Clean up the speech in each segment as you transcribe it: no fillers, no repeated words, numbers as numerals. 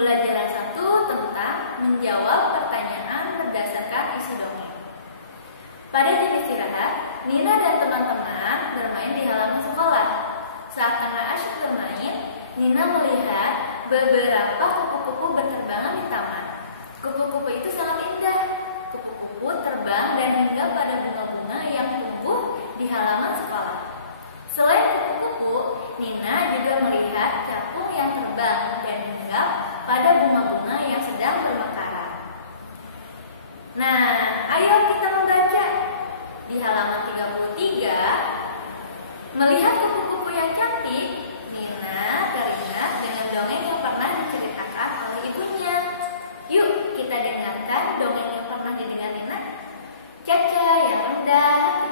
Pembelajaran 1 tentang menjawab pertanyaan berdasarkan isi dongeng. Pada jam istirahat, Nina dan teman-teman bermain di halaman sekolah. Saat tengah asyik bermain, Nina melihat beberapa kupu-kupu berterbangan di taman. Kupu-kupu itu sangat indah. Kupu-kupu terbang dan hinggap pada bunga-bunga yang tumbuh di halaman sekolah. Selain kupu-kupu, Nina juga melihat capung yang terbang dan hinggap pada bunga-bunga yang sedang bermekaran. Nah, ayo kita membaca. Di halaman 33, melihat kupu-kupu yang cantik, Nina teringat dengan dongeng yang pernah diceritakan oleh ibunya. Yuk kita dengarkan dongeng yang pernah didengar Nina. Caca yang rendah hati.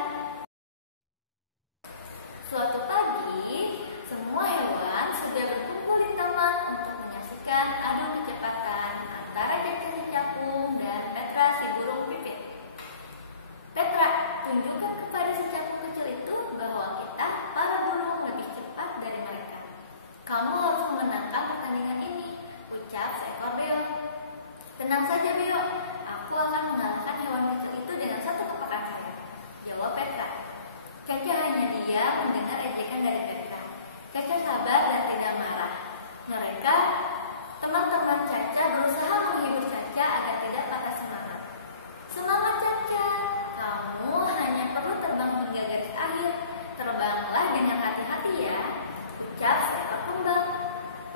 Suatu pagi, semua hewan sudah berkumpul di taman untuk menyaksikan adu kecepatan antara Caca si capung dan Petra si burung pipit. Petra, tunjukkan kepada si capung kecil itu bahwa kita para burung lebih cepat dari mereka. Kamu harus memenangkan pertandingan ini, ucap seekor beo. Tenang saja beo, aku akan mengalahkan hewan kecil itu dengan satu kepakan saya, jawab Petra. Caca hanya diam mendengar ejekan dari Petra. Caca sabar dan tidak marah. Mereka, teman-teman Caca, berusaha menghibur Caca agar tidak patah semangat. Semangat Caca, kamu hanya perlu terbang hingga garis akhir. Terbanglah dengan hati-hati ya, ucap seekor kembang.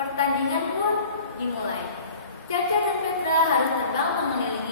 Pertandingan pun dimulai. Caca dan Petra harus terbang mengelilingi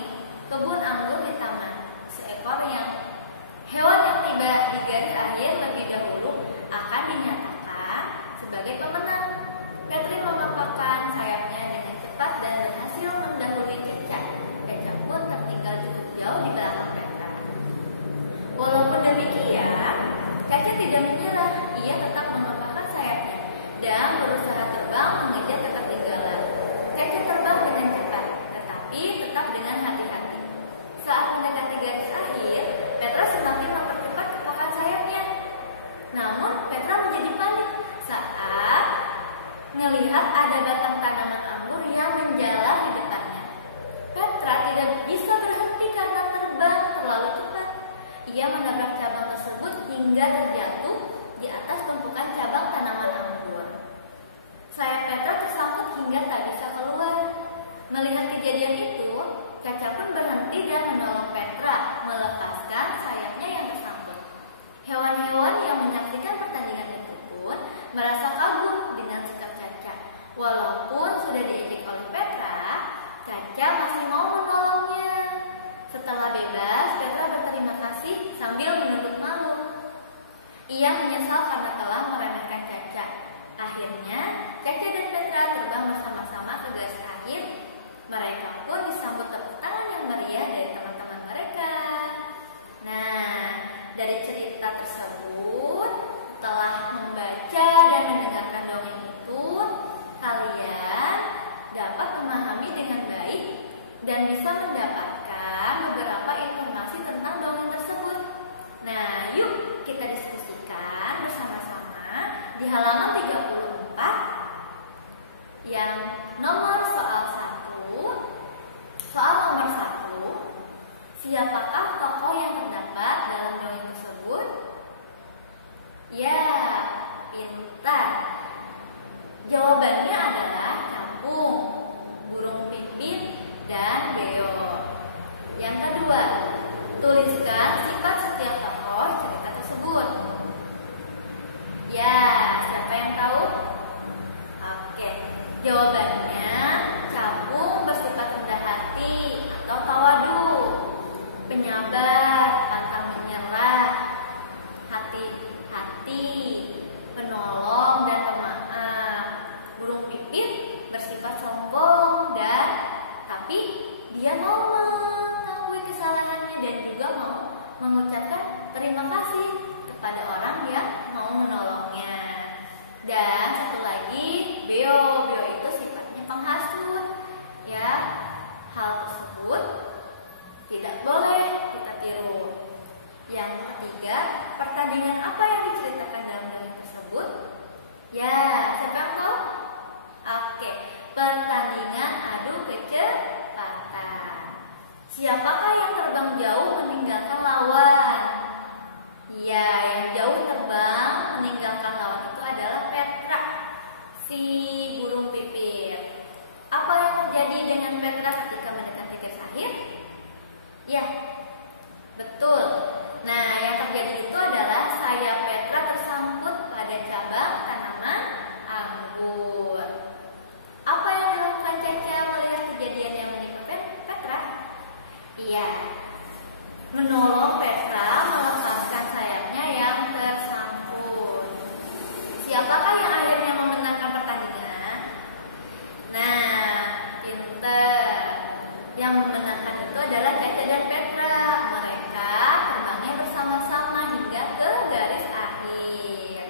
Yang memenangkan itu adalah Caca dan Petra. Mereka terbangnya bersama-sama hingga ke garis akhir.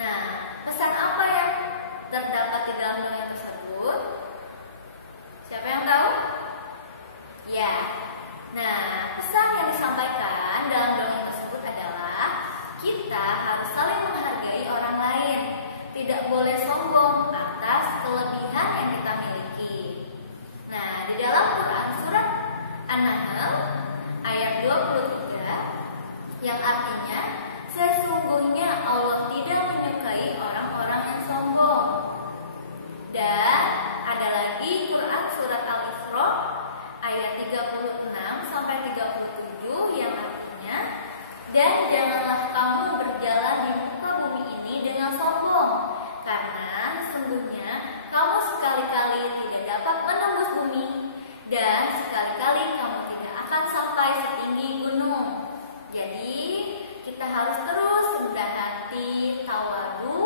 Nah, pesan apa yang terdapat di dalam dongeng tersebut? Siapa yang tahu? Ya. Nah, pesan yang disampaikan dalam dongeng tersebut adalah kita harus saling menghargai orang lain. Tidak boleh sombong atas kelebihan yang kita miliki. Nah, di dalam Quran surat An-Nahl ayat 23 yang artinya sesungguhnya Allah tidak menyukai orang-orang yang sombong. Dan ada lagi Quran surat Al-Isra ayat 36 sampai 37 yang artinya, dan janganlah kamu berjalan di muka bumi ini dengan sombong, karena sesungguhnya kamu sekali-kali tidak dapat menembus bumi, dan sekali-kali kamu tidak akan sampai setinggi gunung. Jadi kita harus terus rendah hati, tawadu,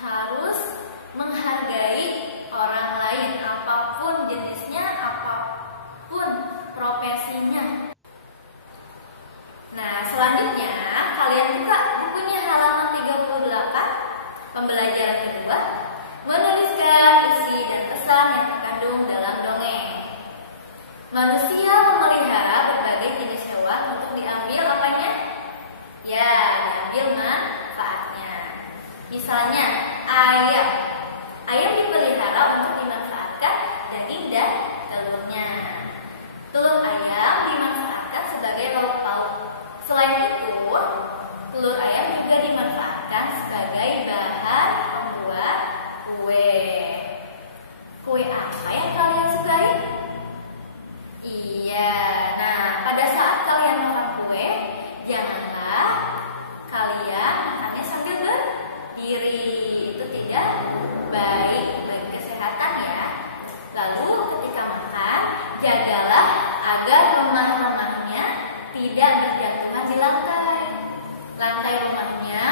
harus menghargai orang lain apapun jenisnya, apapun profesinya. Nah, selanjutnya kalian buka bukunya halaman 38, pembelajaran kedua, menuliskan isi dan pesan yang terkandung dalam dongeng. Manusia memelihara berbagai jenis hewan untuk diambil apanya? Ya, diambil manfaatnya. Misalnya ayam. Ayam dipelihara untuk dimanfaatkan daging dan telurnya. Telur ayam dimanfaatkan sebagai lauk pauk. Selain itu, telur ayam juga dimanfaatkan sebagai bahan membuat kue. Kue apa yang kalian sukai? Iya, nah pada saat kalian makan kue, janganlah kalian makannya sambil berdiri. Itu tidak baik bagi kesehatan ya. Lalu ketika makan, jagalah agar remah-remahnya tidak berjatuhan di lantai. Lantai rumahnya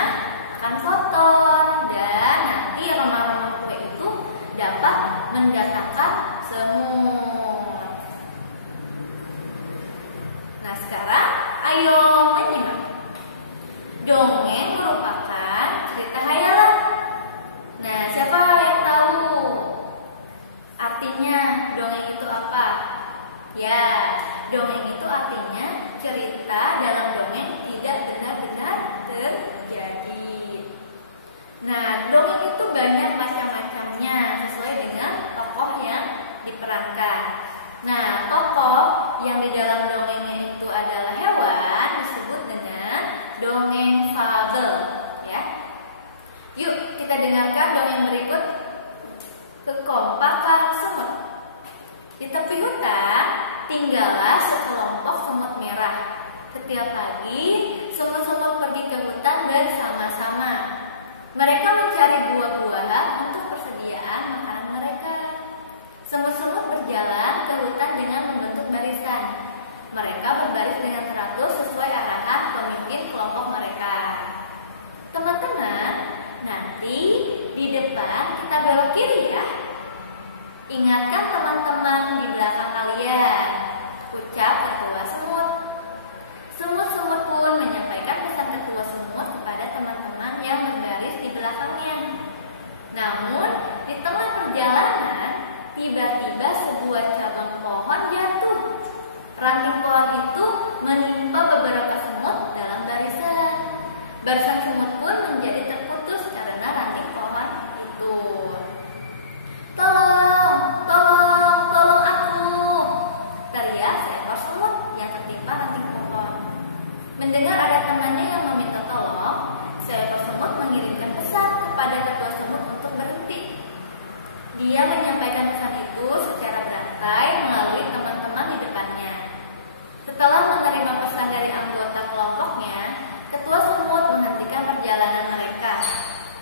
akan kotor dan nanti remah-remah kue itu dapat mendatangkan semut. Nah, sekarang ayo menyimak. Dongeng merupakan cerita hayalan. Nah, siapa yang tahu artinya dongeng itu apa? Ya, dongeng itu artinya cerita dalam dongeng tidak benar-benar terjadi. Nah, dongeng itu banyak macam-macamnya sesuai dengan tokoh yang diperankan. Nah, tokoh yang di dalam dongengnya itu adalah hewan disebut dengan dongeng fabel, ya. Yuk kita dengarkan dongeng berikut. Kekompakan semut. Di tepi hutan tinggallah sekelompok semut merah. Setiap pagi semut-semut pergi ke hutan bersama-sama. Mereka mencari buah-buahan untuk persediaan makanan mereka. Semut-semut berjalan ke hutan dengan membentuk barisan. Mereka berbaris dengan teratur sesuai arahan pemimpin kelompok mereka. Teman-teman, nanti di depan kita belok kiri ya. Ingatkan teman-teman di belakang kalian, ucap ketua semut. Semut-semut pun menyampaikan pesan ketua semut kepada teman-teman yang berbaris di belakangnya. Namun, di tengah perjalanan, tiba-tiba sebuah cabang pohon jatuh. Ranting pohon itu menimpa beberapa semut dalam barisan. Barisan semut pun menjadi terputus karena ranting pohon itu. Tolong, tolong, tolong aku! Teriak seekor semut yang tertimpa ranting pohon. Mendengar ada temannya yang meminta tolong, seekor semut mengirimkan pesan kepada ketua semut untuk berhenti. Dia menyampaikan pesan itu secara berantai melalui teman-teman di depannya. Setelah menerima pesan dari anggota kelompoknya, ketua semut menghentikan perjalanan mereka.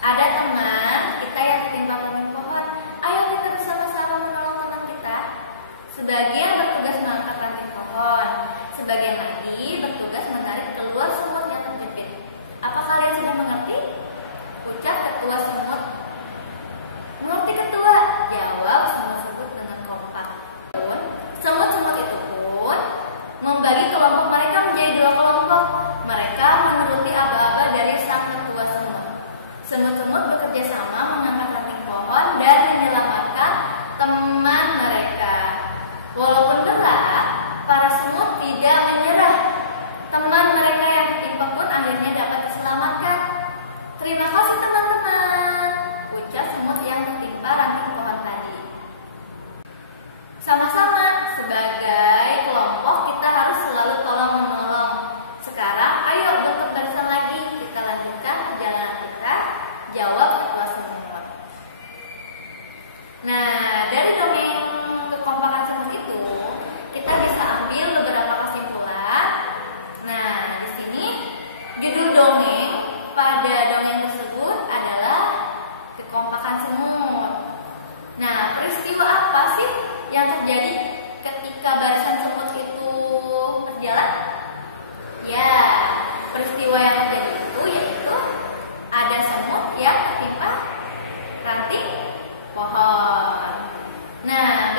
Ada teman kita yang tertimpa ranting pohon. Ayo kita bersama-sama menolong teman kita. Sebagian bertugas mengangkat ranting pohon, sebagian lagi bertugas menarik keluar semut yang terjepit. Apa kalian sudah mengerti? Ucap ketua semut. Mengerti ketua? Jawab semut-semut dengan kompak. Semut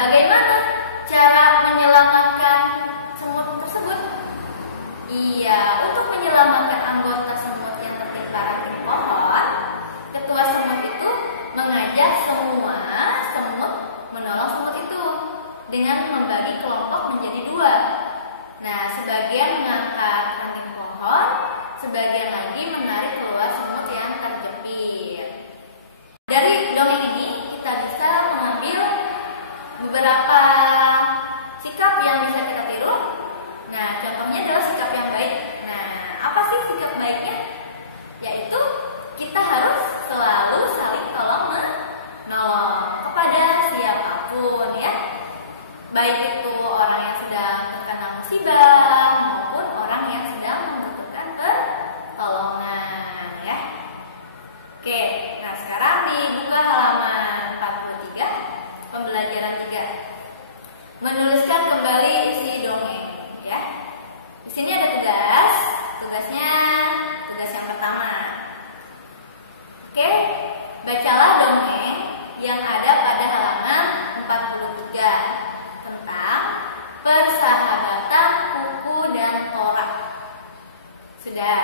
bagaimana cara menyelamatkan semut tersebut? Iya, untuk menyelamatkan anggota semut yang tertimpa ranting pohon, ketua semut itu mengajak semua semut menolong semut itu dengan membagi kelompok menjadi dua. Nah, sebagian mengangkat ranting pohon, sebagian lagi menarik keluar semut yang terjepit. Dari dongeng ini kita bisa mengambil beberapa sikap yang bisa kita tiru. Nah, contohnya adalah sikap yang baik. Nah, apa sih sikap baiknya? Yaitu kita harus selalu saling tolong menolong kepada siapapun ya. Baik itu orang yang sedang terkena musibah maupun orang yang sedang membutuhkan pertolongan ya. Oke, nah sekarang dibuka halaman 43, pembelajaran 3. Menuliskan kembali isi dongeng ya. Di sini ada tugas. Tugasnya tugas yang pertama. Oke, bacalah dongeng yang ada pada halaman 43 tentang persahabatan kuku dan torak. Sudah?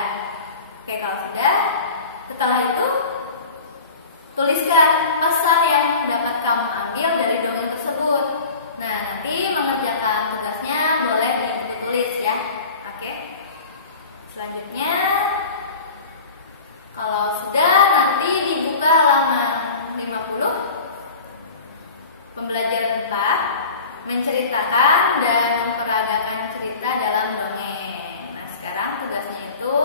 Oke, kalau sudah, setelah itu tuliskan pesan yang dapat kamu ambil dari dongeng tersebut. Nah, nanti mengerjakan tugasnya boleh ditulis ya. Oke. Selanjutnya, kalau sudah nanti dibuka halaman 50, pembelajaran 4, menceritakan dan memperagakan cerita dalam dongeng. Nah, sekarang tugasnya itu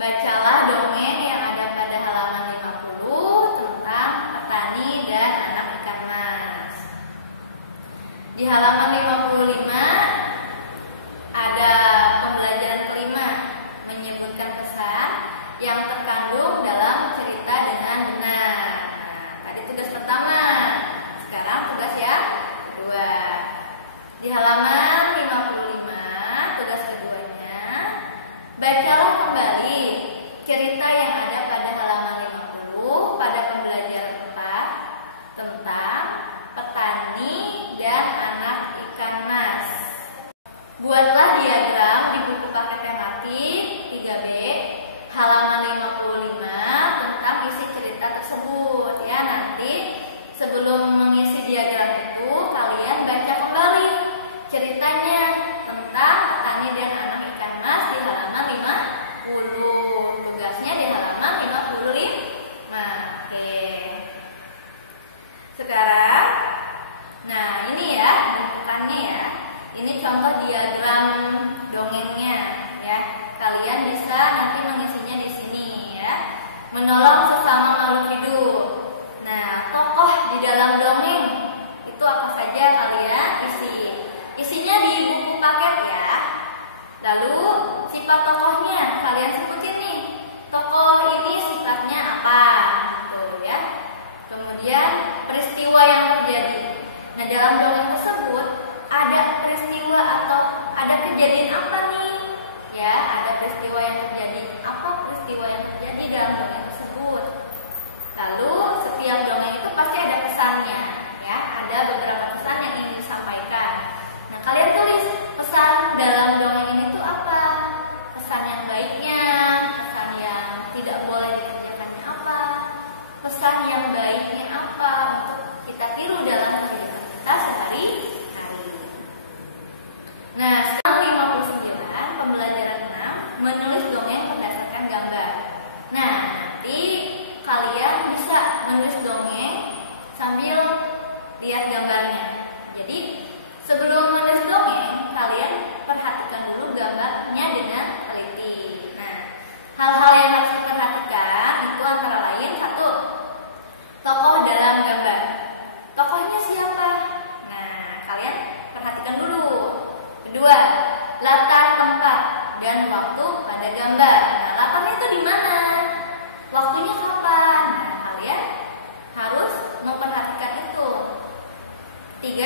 bacalah dongeng yang ada pada halaman 50 tentang petani dan anak ikan mas. Di halaman 55 ada pembelajaran kelima, menyebutkan pesan yang terkandung dalam cerita dengan benar. Nah, tadi tugas pertama, sekarang tugas yang kedua. Di halaman 55, tugas keduanya, bacalah kembali cerita yang ada pada halaman 50 pada pembelajaran 4 tentang petani dan anak ikan mas. Buatlah diagram di buku paket tematik 3B halaman 55 tentang isi cerita tersebut ya. Nanti sebelum mengisi diagram itu kalian baca kembali ceritanya tentang petani dan anak ikan mas di halaman 50. Tugasnya di halaman 55. Oke. Sekarang, nah ini ya bentukannya ya. Ini contoh diagram dongengnya ya. Kalian bisa nanti mengisinya di sini ya. Menolong sesama makhluk hidup. Nah, tokoh di dalam dongeng itu apa saja kalian isi. Isinya di buku paket ya. Lalu sifat tokohnya kalian sebutin nih. Tokoh ini sifatnya apa? Gitu ya. Kemudian peristiwa yang terjadi. Nah, dalam dongeng tersebut ada peristiwa atau ada kejadian apa nih? Ya, ada peristiwa yang terjadi. Apa peristiwa yang terjadi dalam dongeng tersebut? Lalu setiap dongeng itu pasti ada pesannya, ya. Ada beberapa pesan yang ingin disampaikan. Nah, kalian tulis pesan dalam dongeng ini tuh apa? Pesan yang baiknya, pesan yang tidak boleh dikerjakannya apa? Pesan yang baiknya apa untuk kita tiru dalam kehidupan kita sehari-hari. Nah, sekarang 59, pembelajaran 6, menulis dongeng berdasarkan gambar. Nah, nanti kalian bisa menulis dongeng sambil lihat gambarnya. Jadi, sebelum menulis dongeng, kalian perhatikan dulu gambarnya dengan teliti. Nah, hal-hal yang harus diperhatikan itu antara lain, 1, tokoh dalam gambar. Tokohnya siapa? Nah, kalian perhatikan dulu. Kedua, latar tempat dan waktu pada gambar. Nah, latarnya itu di mana? Waktunya kapan? Nah, kalian harus memperhatikan itu. 3,